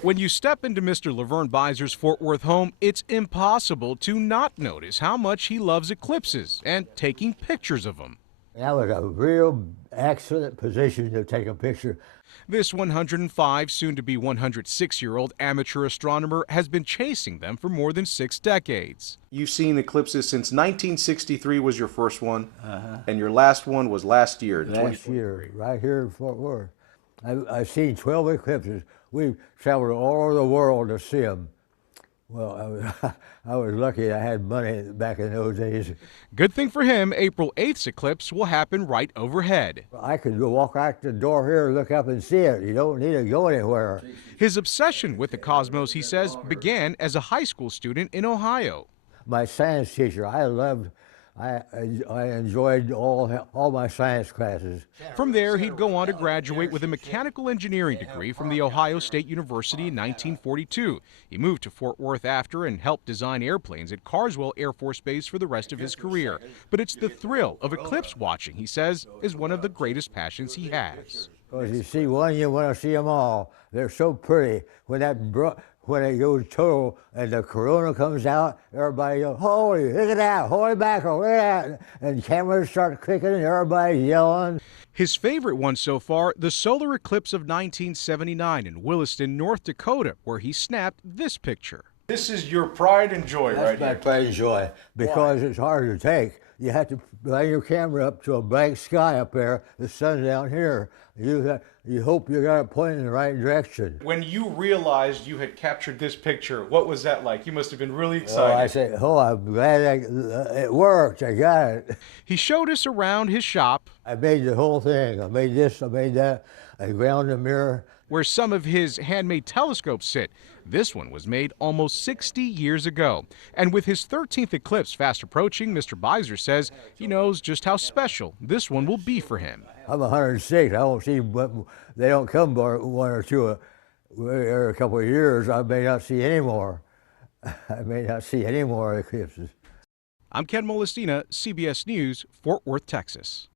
When you step into Mr. Laverne Biser's Fort Worth home, it's impossible to not notice how much he loves eclipses and taking pictures of them. That was a real excellent position to take a picture. This 105, soon to be 106-year-old amateur astronomer has been chasing them for more than 6 decades. You've seen eclipses since 1963 was your first one, and your last one was last year. Last year, right here in Fort Worth. I've seen 12 eclipses. We traveled all over the world to see them. Well, I was lucky I had money back in those days. Good thing for him, April 8th's eclipse will happen right overhead. I could go walk out the door here and look up and see it. You don't need to go anywhere. His obsession with the cosmos, he says, began as a high school student in Ohio. My science teacher, I enjoyed all my science classes. From there, he'd go on to graduate with a mechanical engineering degree from The Ohio State University in 1942. He moved to Fort Worth after and helped design airplanes at Carswell Air Force Base for the rest of his career. But it's the thrill of eclipse watching, he says, is one of the greatest passions he has. Because you see one, you want to see them all. They're so pretty. When it goes total and the corona comes out, everybody goes, holy, look at that, holy mackerel, look at that. And cameras start clicking and everybody's yelling. His favorite one so far, the solar eclipse of 1979 in Williston, North Dakota, where he snapped this picture. This is your pride and joy right That's my here. pride and joy, because it's hard to take. You have to bring your camera up to a blank sky up there, the sun's down here. You hope you got it pointing in the right direction. When you realized you had captured this picture, what was that like? You must have been really excited. I said, I'm glad it worked, I got it. He showed us around his shop. I made the whole thing. I made this, I made that. I ground the mirror. Where some of his handmade telescopes sit. This one was made almost 60 years ago. And with his 13th eclipse fast approaching, Mr. Biser says he knows just how special this one will be for him. I'm 106. I don't see, they don't come by one or two every couple of years. I may not see any more. I may not see any more eclipses. I'm Ken Molestina, CBS News, Fort Worth, Texas.